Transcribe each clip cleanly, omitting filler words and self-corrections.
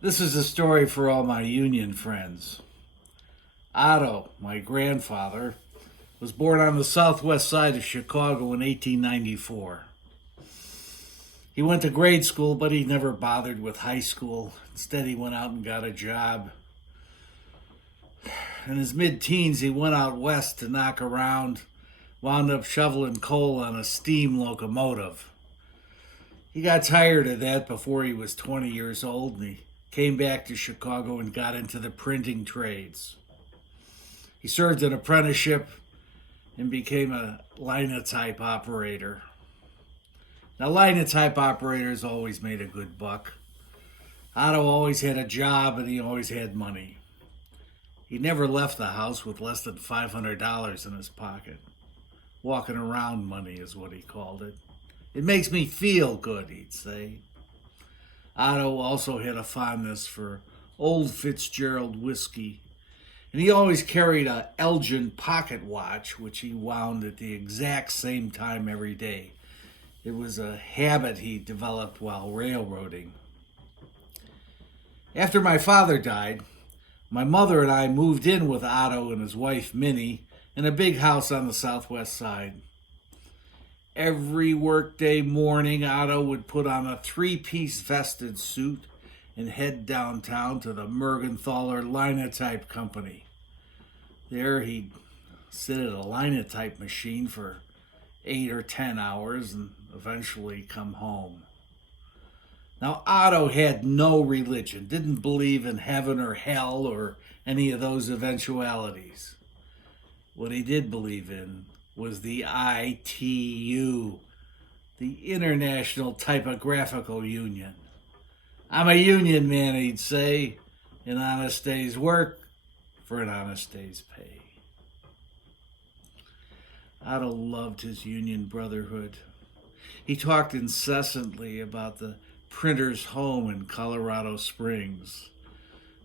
This is a story for all my union friends. Otto, my grandfather, was born on the southwest side of Chicago in 1894. He went to grade school, but he never bothered with high school. Instead, he went out and got a job. In his mid teens, he went out west to knock around, wound up shoveling coal on a steam locomotive. He got tired of that before he was 20 years old, and he came back to Chicago and got into the printing trades. He served an apprenticeship and became a linotype operator. Now, linotype operators always made a good buck. Otto always had a job and he always had money. He never left the house with less than $500 in his pocket. Walking around money is what he called it. It makes me feel good, he'd say. Otto also had a fondness for Old Fitzgerald whiskey, and he always carried a Elgin pocket watch, which he wound at the exact same time every day. It was a habit he developed while railroading. After my father died, my mother and I moved in with Otto and his wife Minnie in a big house on the southwest side. Every workday morning, Otto would put on a three-piece vested suit and head downtown to the Mergenthaler Linotype Company. There he'd sit at a linotype machine for 8 or 10 hours and eventually come home. Now, Otto had no religion, didn't believe in heaven or hell or any of those eventualities. What he did believe in was the ITU, the International Typographical Union. I'm a union man, he'd say. An honest day's work for an honest day's pay. Otto loved his union brotherhood. He talked incessantly about the printer's home in Colorado Springs.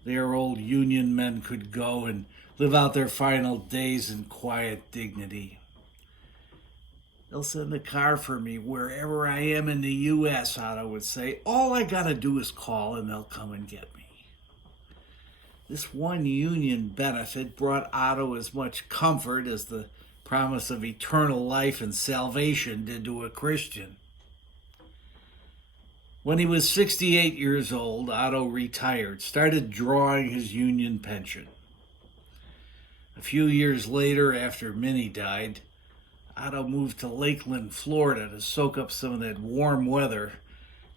There old union men could go and live out their final days in quiet dignity. They'll send a car for me wherever I am in the U.S., Otto would say. All I gotta do is call and they'll come and get me. This one union benefit brought Otto as much comfort as the promise of eternal life and salvation did to a Christian. When he was 68 years old, Otto retired, started drawing his union pension. A few years later, after Minnie died, Otto moved to Lakeland, Florida to soak up some of that warm weather,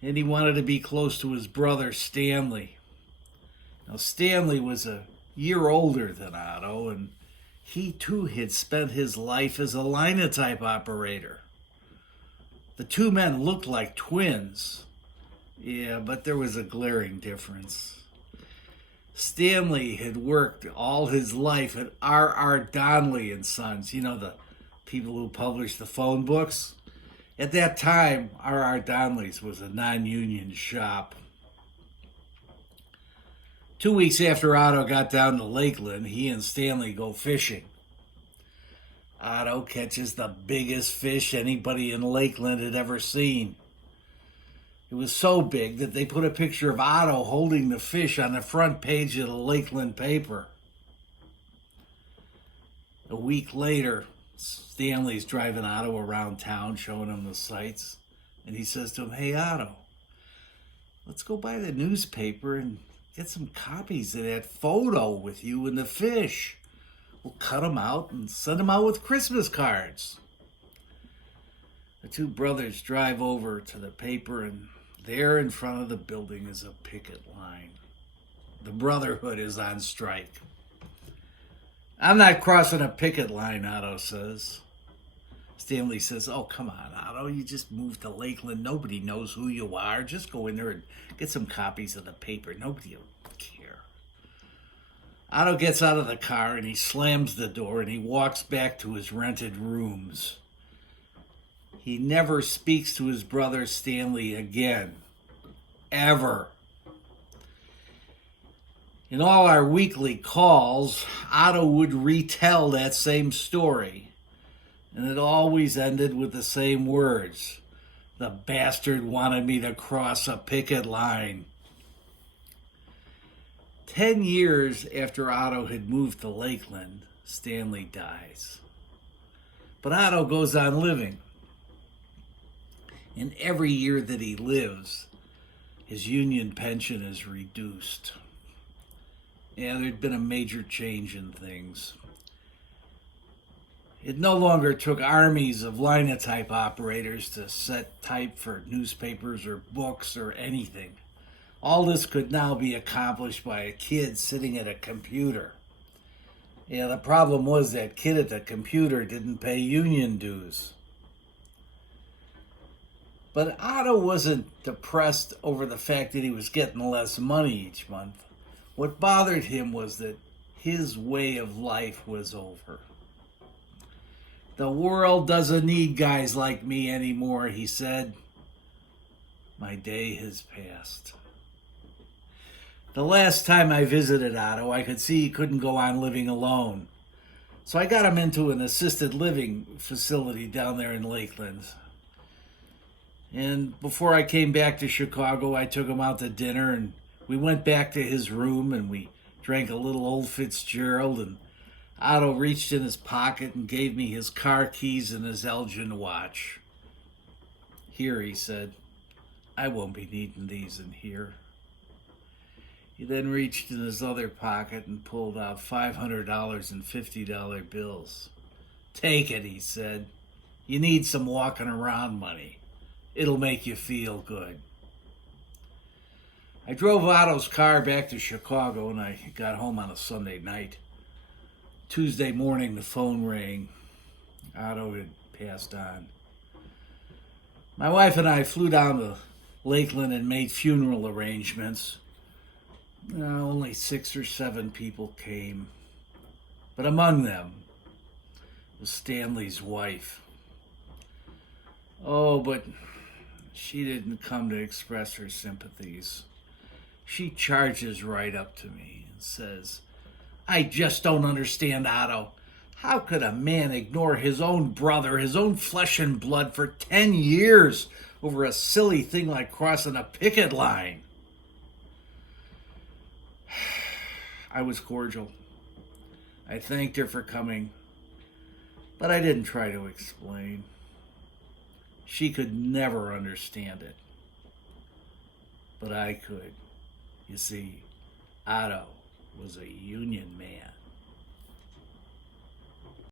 and he wanted to be close to his brother Stanley. Now, Stanley was a year older than Otto, and he too had spent his life as a linotype operator. The two men looked like twins. Yeah, but there was a glaring difference. Stanley had worked all his life at R.R. Donnelly and Sons, the people who published the phone books. At that time, R.R. Donnelly's was a non-union shop. 2 weeks after Otto got down to Lakeland, he and Stanley go fishing. Otto catches the biggest fish anybody in Lakeland had ever seen. It was so big that they put a picture of Otto holding the fish on the front page of the Lakeland paper. A week later, Stanley's driving Otto around town, showing him the sights, and he says to him, "Hey, Otto, let's go buy the newspaper and get some copies of that photo with you and the fish. We'll cut them out and send them out with Christmas cards." The two brothers drive over to the paper, and there in front of the building is a picket line. The Brotherhood is on strike. "I'm not crossing a picket line," Otto says. Stanley says, "Oh, come on, Otto. You just moved to Lakeland. Nobody knows who you are. Just go in there and get some copies of the paper. Nobody will care." Otto gets out of the car and he slams the door and he walks back to his rented rooms. He never speaks to his brother Stanley again. Ever. In all our weekly calls, Otto would retell that same story, and it always ended with the same words. "The bastard wanted me to cross a picket line." 10 years after Otto had moved to Lakeland, Stanley dies. But Otto goes on living. And every year that he lives, his union pension is reduced. Yeah, there'd been a major change in things. It no longer took armies of linotype operators to set type for newspapers or books or anything. All this could now be accomplished by a kid sitting at a computer. Yeah, the problem was that kid at the computer didn't pay union dues. But Otto wasn't depressed over the fact that he was getting less money each month. What bothered him was that his way of life was over. The world doesn't need guys like me anymore, he said. My day has passed. The last time I visited Otto, I could see he couldn't go on living alone. So I got him into an assisted living facility down there in Lakeland. And before I came back to Chicago, I took him out to dinner, and we went back to his room and we drank a little Old Fitzgerald, and Otto reached in his pocket and gave me his car keys and his Elgin watch. Here, he said, I won't be needing these in here. He then reached in his other pocket and pulled out $500 and $50 bills. Take it, he said. You need some walking around money. It'll make you feel good. I drove Otto's car back to Chicago and I got home on a Sunday night. Tuesday morning, the phone rang. Otto had passed on. My wife and I flew down to Lakeland and made funeral arrangements. Only 6 or 7 people came, but among them was Stanley's wife. Oh, but she didn't come to express her sympathies. She charges right up to me and says, I just don't understand, Otto. How could a man ignore his own brother, his own flesh and blood, for 10 years over a silly thing like crossing a picket line? I was cordial. I thanked her for coming, but I didn't try to explain. She could never understand it, but I could. You see, Otto was a union man.